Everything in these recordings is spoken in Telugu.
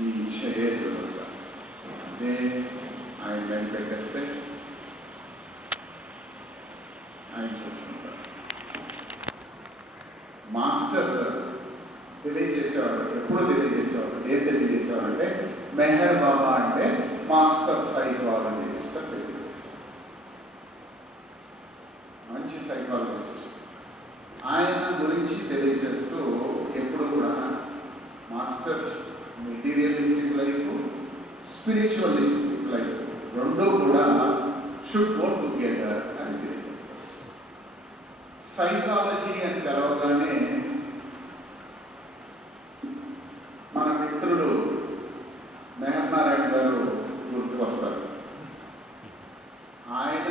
ఈ చేయగా అదే ఆయన లైన్ పెట్టేస్తే ఆయన చూసుకుంటారు. మాస్టర్ తెలియజేసేవాడు. ఎప్పుడు తెలియజేసేవాడు? ఏం తెలియజేసేవాడు అంటే మెహర్ బాబా అంటే మాస్టర్ సైకాలజిస్ట్ తెలియజేసేవాడు. మంచి సైకాలజిస్ట్. ఆయన గురించి తెలియజేస్తూ ఎప్పుడు కూడా master materialistic life, spiritualistic life రెండూ కూడా షుడ్ గో టుగెదర్ అని తెలియజేస్తారు. సైకాలజీ అని తెలవగానే మన మిత్రుడు మెహర్ నారాయణ గారు గుర్తుకు వస్తారు. ఆయన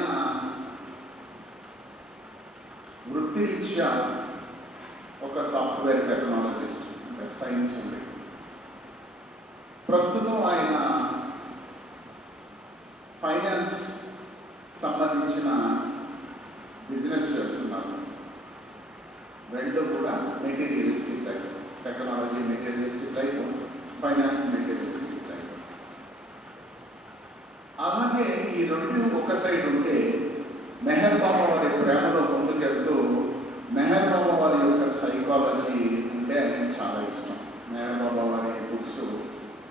వృత్తిరీత్యా ఒక సాఫ్ట్వేర్ టెక్నాలజిస్ట్, అంటే సైన్స్ ఉంది. ప్రస్తుతం ఆయన ఫైనాన్స్ సంబంధించిన బిజినెస్ చేస్తున్నారు. రెండు కూడా materialistic life, technology materialistic life, finance materialistic life. అలాగే ఈ రెండు ఒక సైడ్ ఉంటే మెహర్ బాబా వారి ప్రేమలో ముందుకెళ్తూ మెహర్ బాబా వారి యొక్క సైకాలజీ అంటే ఆయనకు చాలా ఇష్టం. మెహర్ బాబా వారి బుక్స్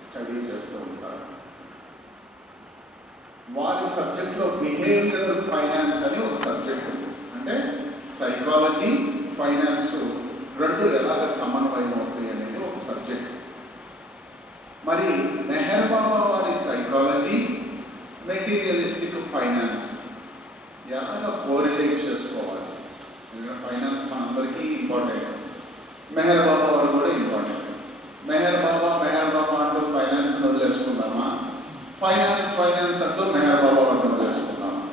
స్టడీ చేస్తూ ఉంటారు. వారి సబ్జెక్ట్లో బిహేవియరల్ ఫైనాన్స్ అని ఒక సబ్జెక్ట్ ఉంది. అంటే సైకాలజీ, ఫైనాన్స్ రెండు ఎలాగ సమన్వయం అవుతాయి అనేది ఒక సబ్జెక్ట్. మరి మెహర్ బాబా వారి సైకాలజీ, మెటీరియలిస్టిక్ ఫైనాన్స్ ఎలాగ కోరిలేట్ చేసుకోవాలి? ఎందుకంటే ఫైనాన్స్ మనందరికీ ఇంపార్టెంట్, మెహర్ బాబా వారు కూడా ఇంపార్టెంట్. మెహర్ బాబా అంటూ ఫైనాన్స్ వదిలేసుకుందామా? ఫైనాన్స్ అంటూ మెహర్ బాబా వారిని వదిలేసుకుందామా?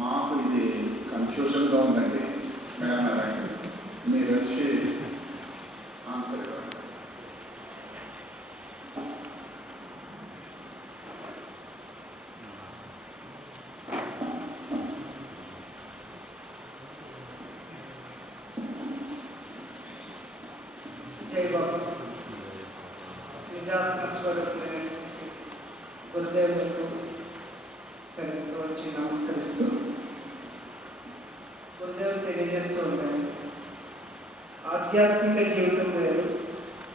మాకు ఇది కన్ఫ్యూజన్గా ఉందండి. మెహర్ నారాయణ మీరు వచ్చి ఆన్సర్ ఇవ్వండి. జై బాబా. నిజాత్మ స్వరూపులైన గురుదేవులకు సరిస్తూ వచ్చి నమస్కరిస్తూ గురుదేవులు తెలియజేస్తూ ఉంటారు, ఆధ్యాత్మిక జీవితం వేరు,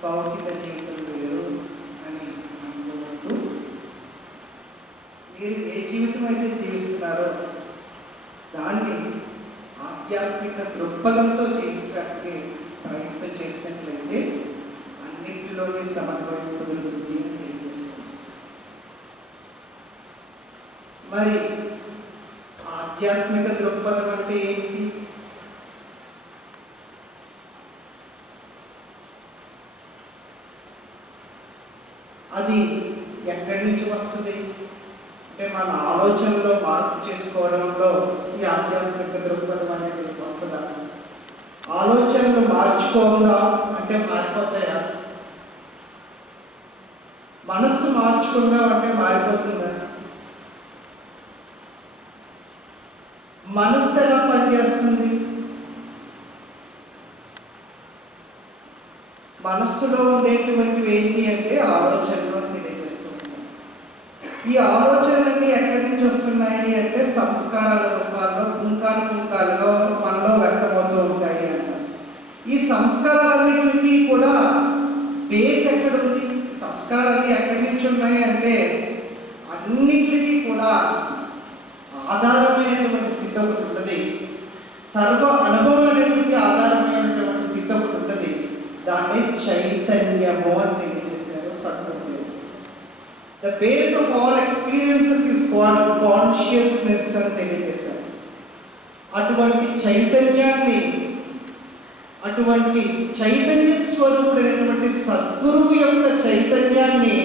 భౌతిక జీవితం వేరు అని అనుకోవద్దు. మీరు ఏ జీవితం అయితే జీవిస్తున్నారో దాన్ని ఆధ్యాత్మిక దృక్పథంతో జీవించడానికి ప్రయత్నం చేసినట్లయితే అన్నింటిలోనే సమన్వయం కుదురుతుంది అని తెలియజేస్తుంది. మరి ఆధ్యాత్మిక దృక్పథం అంటే ఏంటి? అది ఎక్కడి నుంచి వస్తుంది అంటే మన ఆలోచనలో మార్పు చేసుకోవడంలో ఈ ఆధ్యాత్మిక దృక్పథం అనేది వస్తుందా? ఆలోచనలు మార్చుకోవాలా అంటే మారిపోతాయా? మనస్సు మార్చుకుందాం అంటే మారిపోతుందా? మనస్సు ఎలా పనిచేస్తుంది? మనస్సులో ఉండేటువంటివి ఏంటి అంటే ఆలోచనలు తెలియజేస్తూ ఉంటాయి. ఈ ఆలోచనలన్నీ ఎక్కడి నుంచి వస్తున్నాయి అంటే సంస్కారాల రూపాల్లో పుంకాలుగా మనలో వ్యక్తమవుతూ ఉంటాయి అంటారు. ఈ సంస్కారాలన్నింటికి కూడా బేస్ ఎక్కడుంది? సంస్కారాలు ఎక్కడి నుంచి ఉన్నాయి అంటే అన్నింటికి కూడా ఆధారమైనటువంటి స్థితి ఒకటి ఉంటుంది. సర్వ అనుభవం అనేటువంటి ఆధారమైనటువంటి స్థితి ఒకటి ఉంటుంది. దాన్ని చైతన్యము అని తెలియజేశారు Sadhguru. The base of all experiences is called consciousness అని తెలియజేశారు. అటువంటి చైతన్యాన్ని, అటువంటి చైతన్య స్వరూపుడైనటువంటి సద్గురువు యొక్క చైతన్యాన్ని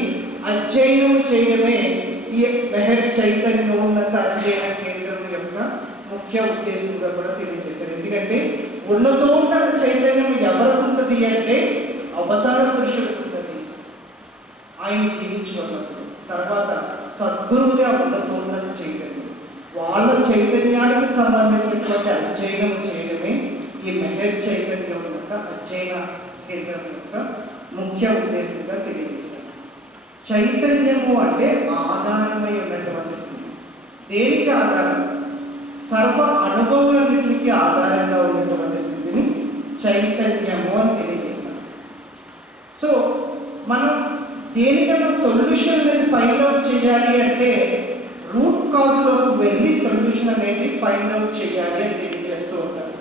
అధ్యయనం చేయడమే ఈ మెహర్ చైతన్య ఉన్నత అధ్యయన కేంద్రం యొక్క ముఖ్య ఉద్దేశంగా కూడా తెలియజేశారు. ఎందుకంటే ఉన్నతోన్నత చైతన్యం ఎవరికి ఉంటుంది అంటే అవతార పురుషుడికి ఉంటుంది. ఆయన జీవించుకున్నప్పుడు తర్వాత సద్గురువుగా ఉన్నతోన్నత చైతన్యం, వాళ్ళ చైతన్యానికి సంబంధించినటువంటి అధ్యయనం చేయడమే ఈ మెహర్ చైతన్యం యొక్క అధ్యయన కేంద్రం యొక్క ముఖ్య ఉద్దేశంగా తెలియజేశారు. చైతన్యము అంటే ఆధారమై ఉన్నటువంటి స్థితి. దేనికి ఆధారం? సర్వ అనుభవాలన్నింటికి ఆధారంగా ఉన్నటువంటి స్థితిని చైతన్యము అని తెలియజేశారు. సో మనం దేనికైనా సొల్యూషన్ అనేది ఫైండ్ అవుట్ చేయాలి అంటే రూట్ కాజ్లోకి వెళ్ళి సొల్యూషన్ అనేది ఫైండ్ అవుట్ చేయాలి అని తెలియజేస్తూ ఉంటారు.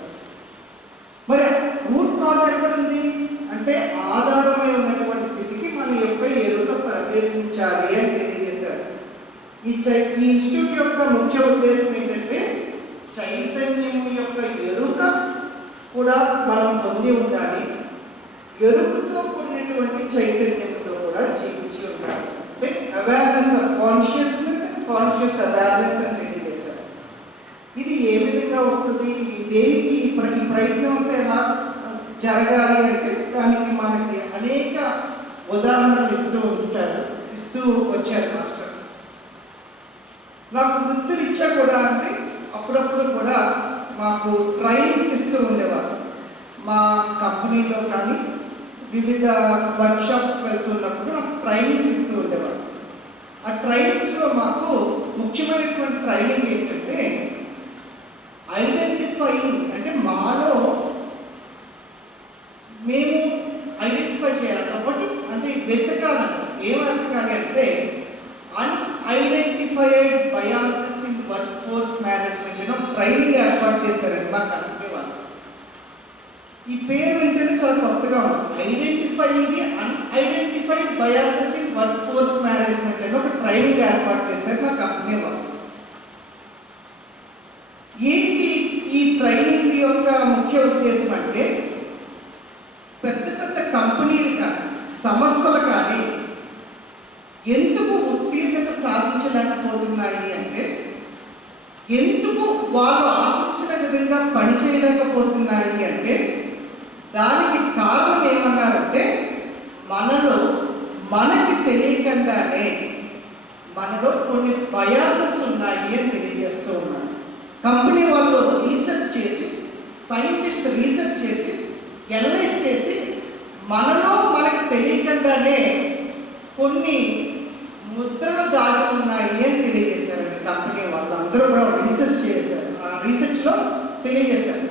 మరి రూట్ కాజ్ ఎక్కడ ఉంది అంటే ఆధారమై ఉన్నటువంటి స్థితికి మన యొక్క ఎరుక ప్రవేశించాలి అని తెలియజేశారు. ఈ ఇన్స్టిట్యూట్ యొక్క ముఖ్య ఉద్దేశం ఏంటంటే చైతన్యం యొక్క ఎరుక కూడా మనం పొంది ఉండాలి, ఎరుకతో కూడినటువంటి చైతన్యంతో కూడా జీవించి ఉండాలి. అంటే awareness of consciousness and conscious awareness అని తెలియజేశారు. ఇది ఏ విధంగా వస్తుంది, దేనికి ఈ ప్రయత్నం అంతా ఎలా జరగాలి అంటే దానికి మనకి అనేక ఉదాహరణలు ఇస్తూ వచ్చారు మాస్టర్స్. నాకు వృత్తిరీత్యా కూడా అంటే అప్పుడప్పుడు కూడా మాకు ట్రైనింగ్స్ ఇస్తూ ఉండేవారు. మా కంపెనీలో కానీ వివిధ వర్క్షాప్స్కి వెళ్తున్నప్పుడు నాకు ట్రైనింగ్స్ ఇస్తూ ఉండేవారు. ఆ ట్రైనింగ్స్లో మాకు ముఖ్యమైనటువంటి ట్రైనింగ్ ఏంటంటే ఐడెంటిఫైయింగ్, అంటే మాలో మేము ఐడెంటిఫై చేయాలి కాబట్టి, అంటే వెతకాలంట. ఏం వెతకాలి అంటే unidentified biases in work force management training ఏర్పాటు చేశారండి మా కంపెనీ వాళ్ళు. ఈ పేరు ఏంటంటే చాలా కొత్తగా ఉంది. Identifying the unidentified biases in work force management అని ఒక ట్రైనింగ్ ఏర్పాటు చేశారు మా కంపెనీ వాళ్ళు. ఏంటి ఈ ట్రైనింగ్ యొక్క ముఖ్య ఉద్దేశం అంటే పెద్ద పెద్ద కంపెనీలు కానీ సంస్థలు కానీ ఎందుకు ఉత్తీర్ణత సాధించలేకపోతున్నాయి అంటే, ఎందుకు వాళ్ళు ఆశించిన విధంగా పనిచేయలేకపోతున్నాయి అంటే దానికి కారణం ఏమన్నారంటే మనకి తెలియకుండానే మనలో కొన్ని బయాసెస్ ఉన్నాయి అని తెలియజేస్తూ ఉన్నారు. కంపెనీ వాళ్ళు రీసెర్చ్ చేసి, సైంటిస్ట్ రీసెర్చ్ చేసి, ఎనలైజ్ చేసి మనకి తెలియకుండానే కొన్ని ముద్రలు దాగి ఉన్నాయి అని తెలియజేశారండి. కంపెనీ వాళ్ళు అందరూ కూడా రీసెర్చ్ చేశారు. ఆ రీసెర్చ్లో తెలియజేశారు.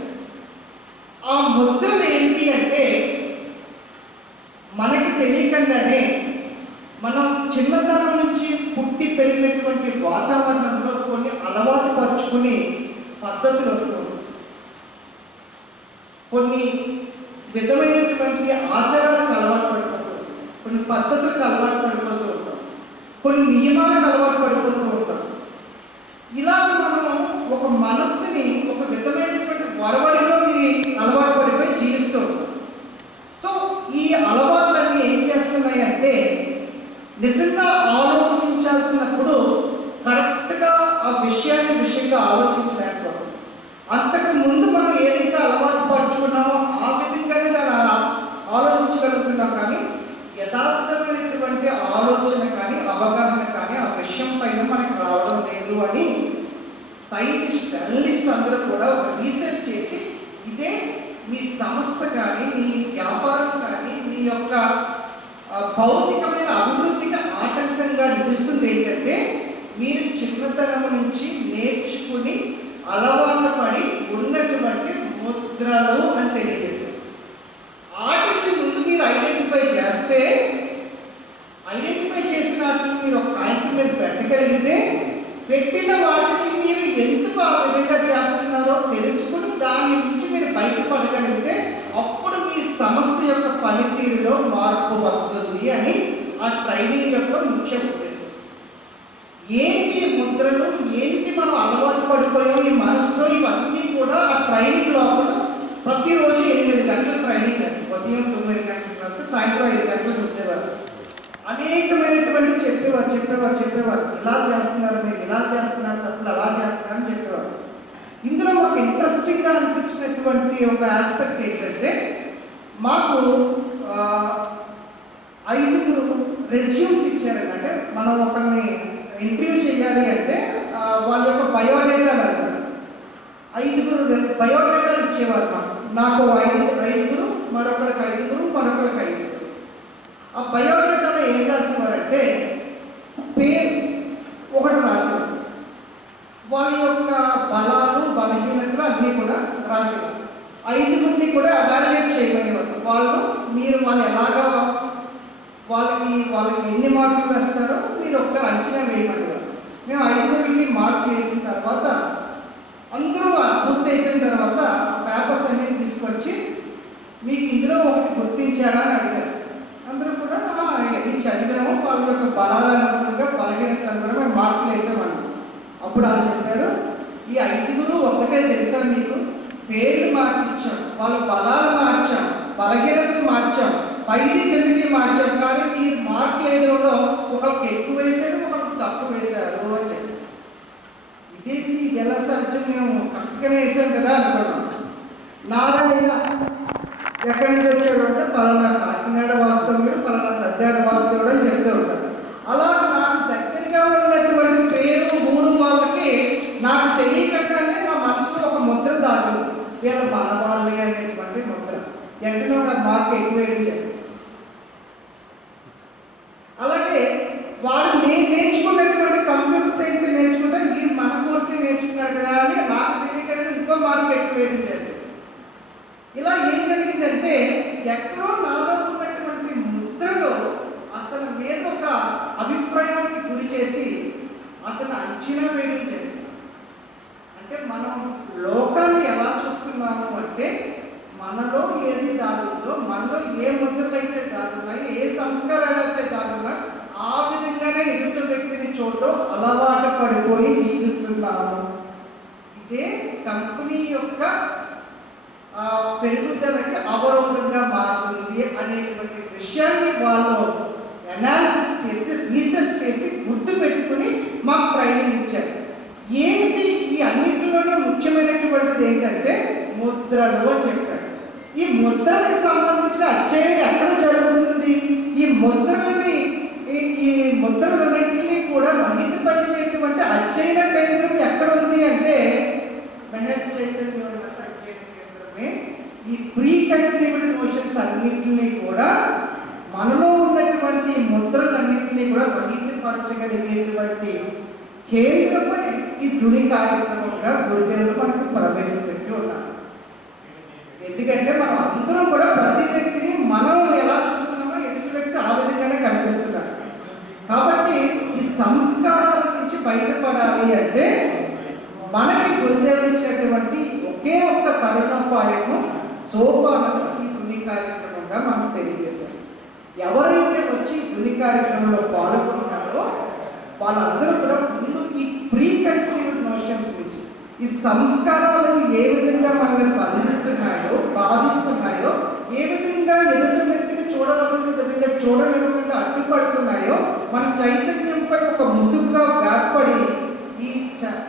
ఆ ముద్రలు ఏంటి అంటే మనకి తెలియకుండానే మనం చిన్నతనం నుంచి పుట్టి పెరిగినటువంటి వాతావరణంలో కొన్ని అలవాటు పరుచుకుని పద్ధతులు కొన్ని విధమైనటువంటి ఆచారాలకు అలవాటు పడిపోతూ ఉంటాం, కొన్ని పద్ధతులకు అలవాటు పడిపోతూ ఉంటాం, కొన్ని నియమాలకు అలవాటు పడిపోతూ ఉంటాం. ఇలా మనం ఒక మనస్సుని ఒక విధమైనటువంటి వరవడిలోకి అలవాటు పడిపోయి జీవిస్తూ ఉంటాం. సో ఈ అలవాట్లన్నీ ఏం చేస్తున్నాయి అంటే నిజంగా ఆలోచించాల్సినప్పుడు కరెక్ట్గా ఆ విషయంగా ఆలోచించలేకపోతాం. అంతకు ముందు మనం ఏదైతే అలవాటు పరుచుకున్నామో ఆ విధంగానే దాన్ని ఆలోచించగలుగుతున్నాం, కానీ యథార్థమైనటువంటి ఆలోచన కానీ అవగాహన కానీ ఆ విషయం పైన మనకు రావడం లేదు అని సైంటిస్ట్ అనలిస్ట్ అందరూ కూడా ఒక రీసెర్చ్ చేసి, ఇదే మీ సంస్థ కానీ మీ వ్యాపారం కానీ మీ యొక్క భౌతికమైన అభివృద్ధికి ఆటంకంగా నిలుస్తుంది ఏంటంటే మీరు చిన్నతనం నుంచి నేర్చుకుని అలవాటు పడి ఉన్నటువంటి ముద్రలు అని తెలియజేశారు. వాటిని ముందు మీరు ఐడెంటిఫై చేసిన వాటిని మీరు ఒక కాగితం మీద పెట్టగలిగితే, పెట్టిన వాటిని మీరు ఎందుకు ఆ విధంగా చేస్తున్నారో తెలుసుకుని దాని నుంచి మీరు బయటపడగలిగితే అప్పుడు మీ సంస్థ యొక్క పనితీరులో మార్పు వస్తుంది అని ఆ ట్రైనింగ్ యొక్క ముఖ్య ఉద్దేశం. ఏంటి ముద్రలు, ఏంటి మనం అలవాటు పడిపోయాం ఈ మనసులో, ఇవన్నీ కూడా ఆ ట్రైనింగ్ లోపల ప్రతిరోజు 8 గంటల ట్రైనింగ్ అండి. ఉదయం 9 గంటల తర్వాత సాయంత్రం 5 గంటలకు వచ్చేవారు. అనేకమైనటువంటి చెప్పేవారు ఇలా చేస్తున్నారు, మీరు ఇలా చేస్తున్నారు, తప్పుడు అలా చేస్తున్నారని చెప్పేవారు. ఇందులో మాకు ఇంట్రెస్టింగ్గా అనిపించినటువంటి ఒక ఆస్పెక్ట్ ఏంటంటే మాకు 5 రెజ్యూమ్స్ ఇచ్చారండి. అంటే మనం ఒకరిని ఇంటర్వ్యూ చేయాలి అంటే వాళ్ళ యొక్క బయోడేటాలు అంటారు. 5 బయోడేటాలు ఇచ్చేవారు మాకు. నాకు 5, మరొకరికి 5, మరొకరికి 5. ఆ బయోడేటాలో ఏం రాసేవారంటే పేరు ఒకటి రాసేవారు, వాళ్ళ యొక్క బలాలు బలహీనతలు అన్నీ కూడా రాసేవారు. 5 కూడా ఎవాల్యుయేట్ చేయమనేవారు. వాళ్ళు ఎలాగా వాళ్ళకి ఎన్ని మార్కులు వేస్తారో మీరు ఒకసారి అంచనా వేయమనేవారు. మేము 5 మార్కులు వేసిన తర్వాత అందరూ పూర్తి అయిపోయిన తర్వాత పేపర్స్ అన్నీ తీసుకొచ్చి మీకు ఇందులో ఒకటి గుర్తించారా అని అడిగారు. అందరూ కూడా ఎన్ని చదివామో వాళ్ళ యొక్క బలాలనుగుణంగా బలహీనతలు మేము మార్కులు వేసామన్నాం. అప్పుడు వాళ్ళు చెప్పారు, ఈ 5 ఒకటే తెలుసా మీకు, పేర్లు మార్చిచ్చాం, వాళ్ళ బలాలు మార్చాం, బలహీనతలు మార్చాం, పైకి కిందకి మార్చాం, కానీ మీరు మార్కులు వేయడంలో ఒకరికి ఎక్కువ వేశారు, ఒకరికి తక్కువ వేశారు అని చెప్పారు. ఇదేంటి ఎలా సాధ్యం, మేము కరెక్ట్గానే వేసాం కదా అనుకున్నాం. నారాయణ ఎక్కడి నుంచి వచ్చాడు అంటే పలానా కాకినాడ వాస్తవుడు, పలానా పెద్దాడ వాస్తవుడు అని చెప్తూ ఉంటారు. అలా నాకు దగ్గరగా ఉన్నటువంటి పేరు 3 వాళ్ళకి నాకు తెలియకుండానే నా మనసులో ఒక ముద్ర దాచింది, వీళ్ళ మన వాళ్ళే అనేటువంటి ముద్ర. ఎక్కడో మార్క్ ఎక్కువ. అలాగే వాడు నేను నేర్చుకున్నటువంటి కంప్యూటర్ సైన్స్ నేర్చుకుంటే వీడు మన కోర్సే నేర్చుకున్నాడు కదా అని నాకు తెలియకుండా ఇంకో మార్క్ ఎక్కువ వేయడం జరిగింది. ఇలా ఏం జరిగిందంటే ఎక్కడో నాలో ఉన్నటువంటి ముద్రలో అతని మీద ఒక అభిప్రాయానికి గురి చేసి అతను అంచనా వేయడం జరిగింది. అంటే మనం లోకాన్ని ఎలా చూస్తున్నాము అంటే మనలో ఏది దాగుందో, మనలో ఏ ముద్రలు అయితే దాగున్నాయో, ఏ సంస్కారాలు అయితే దాగున్నాయో ఆ విధంగానే ఎదుటి వ్యక్తిని చూడటం అలవాటు పడిపోయి జీవిస్తున్నాము. ఇదే కంపెనీ యొక్క పెరుగుదలకి అవరోధంగా మారుతుంది అనేటువంటి విషయాన్ని వాళ్ళు అనాలిసిస్ చేసి రీసెర్చ్ చేసి గుర్తు పెట్టుకుని మాకు ట్రైనింగ్ ఇచ్చారు. ఏంటి ఈ అన్నింటిలోనే ముఖ్యమైనటువంటిది ఏంటంటే ముద్రలు అని చెప్పారు. ఈ ముద్రలకు సంబంధించిన అధ్యయనం ఎక్కడ జరుగుతుంది, ఈ ముద్రలన్నింటినీ కూడా రహితపరిచేటువంటి అధ్యయన కేంద్రం ఎక్కడ ఉంది అంటే మహత్ చైతన్య అధ్యయన కేంద్రమే. ఈ ప్రీ కన్సీవ్డ్ నోషన్స్ అన్నింటినీ కూడా మనలో ఉన్నటువంటి ముద్రలన్నింటినీ కూడా రహితపరచగలిగేటువంటి కేంద్రమై ఈ ధృని కార్యక్రమంగా గురుదేవులు మనకు ప్రవేశపెట్టి ఉన్నారు. ఎందుకంటే మనం అందరం కూడా ప్రతి వ్యక్తిని మనం ఎలా చూస్తున్నామో ఎదుటి వ్యక్తి ఆ విధంగానే కనిపిస్తున్నారు. కాబట్టి ఈ సంస్కారాల నుంచి బయటపడాలి అంటే మనకి గురుదేవులు ఇచ్చినటువంటి ఒకే ఒక్క తరుణోపాయము సోపానం ఈ ధృని కార్యక్రమంగా మనం తెలియజేశారు. ఎవరైతే వచ్చి ధృని కార్యక్రమంలో పాల్గొంటారో వాళ్ళందరూ కూడా ముందు ఈ ప్రీ కన్సీవ్డ్ నోషన్స్ నుంచి, ఈ సంస్కారాలను ఏ విధంగా మనల్ని బాధిస్తున్నాయో, ఏ విధంగా ఎదుటి వ్యక్తిని చూడవలసిన విధంగా చూడలేకుండా అడ్డుపడుతున్నాయో, మన చైతన్యంపై ఒక ముసుగుగా ఏర్పడి ఈ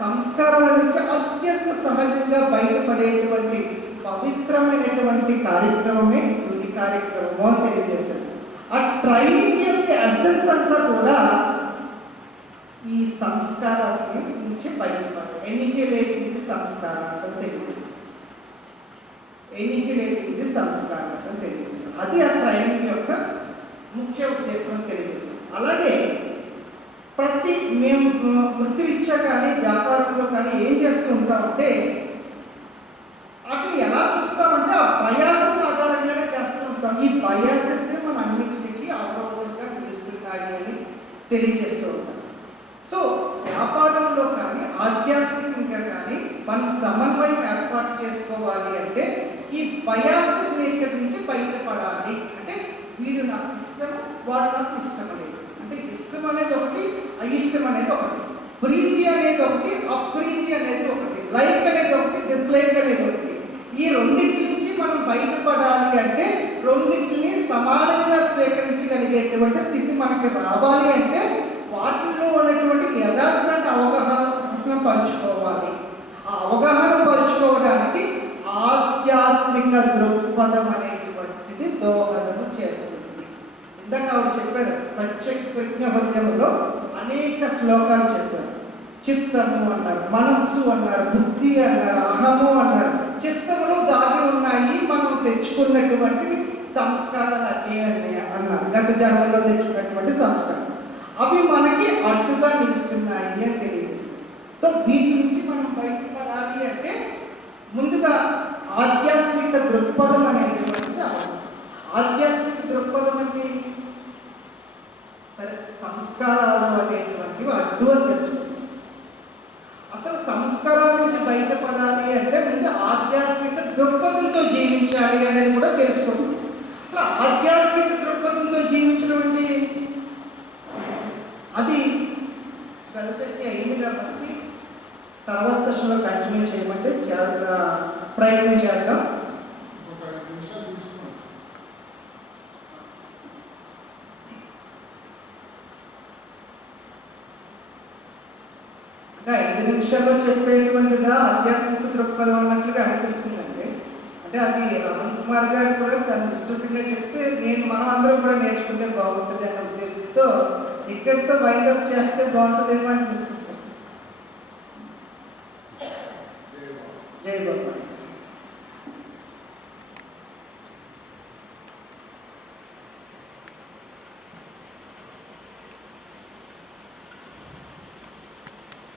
సంస్కారాల నుంచి అత్యంత సహజంగా బయటపడేటువంటి పవిత్రమైనటువంటి కార్యక్రమమే ధృని కార్యక్రమం అని తెలియజేశారు. ఆ ట్రైనింగ్ యొక్క ఎసెన్స్ అంతా కూడా ఈ సంస్కారాన్ని నుంచి బయటపడాలి. ఎన్నికలేటింది సంస్కారాసం తెలియజేస్తారు. ఎన్నికలేటింది సంస్కారాసం తెలియజేస్తారు. అది ఆ ట్రైనింగ్ యొక్క ముఖ్య ఉద్దేశం తెలియజేస్తాం. అలాగే మేము వృత్తిరీత్యా కానీ వ్యాపారంలో కానీ ఏం చేస్తూ ఉంటామంటే వాటిని ఎలా చూస్తామంటే ఆ బయాసెస్ ఆధారంగానే చేస్తూ ఉంటాం. ఈ బయాసెస్ మన అన్నింటికి అవరోధంగా నిలుస్తున్నాయి అని తెలియజేస్తూ ఉంటాం. సో వ్యాపారంలో కానీ ఆధ్యాత్మికంగా కానీ మనం సమన్వయం ఏర్పాటు చేసుకోవాలి అంటే ఈ బయాస్ నేచర్ నుంచి బయటపడాలి. అంటే వీడు నాకు ఇష్టం, వాడు నాకు ఇష్టం అనేది, అంటే ఇష్టం అనేది ఒకటి, అయిష్టం అనేది ఒకటి, ప్రీతి అనేది ఒకటి, అప్రీతి అనేది ఒకటి, లైక్ అనేది ఒకటి, డిస్లైక్ అనేది ఒకటి. ఈ రెండింటి నుంచి మనం బయటపడాలి అంటే రెండింటిని సమానంగా స్వీకరించగలిగేటువంటి స్థితి మనకి రావాలి అంటే వాటిల్లో ఉన్నటువంటి యథార్థాన్ని అవగాహన పంచుకోవాలి. ఆ అవగాహన పంచుకోవడానికి ఆధ్యాత్మిక దృక్పథం అనేటువంటిది దోహదము చేస్తుంది. ఇందాక ఆవిడ చెప్పారు, ప్రత్యేక ప్రజ్ఞాపద్యంలో అనేక శ్లోకాలు చెప్పారు. చిత్తము అన్నారు, మనస్సు అన్నారు, బుద్ధి అన్నారు, అహము అన్నారు. చిత్తములో దాగి ఉన్నాయి మనం తెచ్చుకున్నటువంటి సంస్కారాలు అన్నీ అన్నారు, గత జన్మలో తెచ్చుకున్నటువంటి సంస్కారం. అవి మనకి అడ్డుగా నిలుస్తున్నాయి అని తెలియజేస్తుంది. సో వీటి నుంచి మనం బయటపడాలి అంటే ముందుగా ఆధ్యాత్మిక దృక్పథం అనేటువంటిది అవసరం. ఆధ్యాత్మిక దృక్పథం అంటే సరే, సంస్కారాలు అనేటువంటివి అడ్డు అని తెలుసుకుంటాం. అసలు సంస్కారాల నుంచి బయటపడాలి అంటే ముందు ఆధ్యాత్మిక దృక్పథంతో జీవించాలి అనేది కూడా తెలుసుకుంటాం. అసలు ఆధ్యాత్మిక దృక్పథంతో జీవించడం అంటే అది గతపెట్టి అయింది కాబట్టి తర్వాత సెషన్లో కంటిన్యూ చేయమంటే ప్రయత్నం చేద్దాం. అంటే 5 నిమిషాల్లో చెప్పేటువంటిదా ఆధ్యాత్మిక దృక్పథం అన్నట్లుగా అనిపిస్తుందండి. అంటే అది రమణ్ కుమార్ గారు కూడా దాన్ని విస్తృతంగా చెప్తే మనం అందరం కూడా నేర్చుకుంటే బాగుంటుంది అన్న ఉద్దేశంతో ఇక్కడితో వైండప్ చేస్తే బాగుంటుందేమో అనిపిస్తుంది. జై బాబా.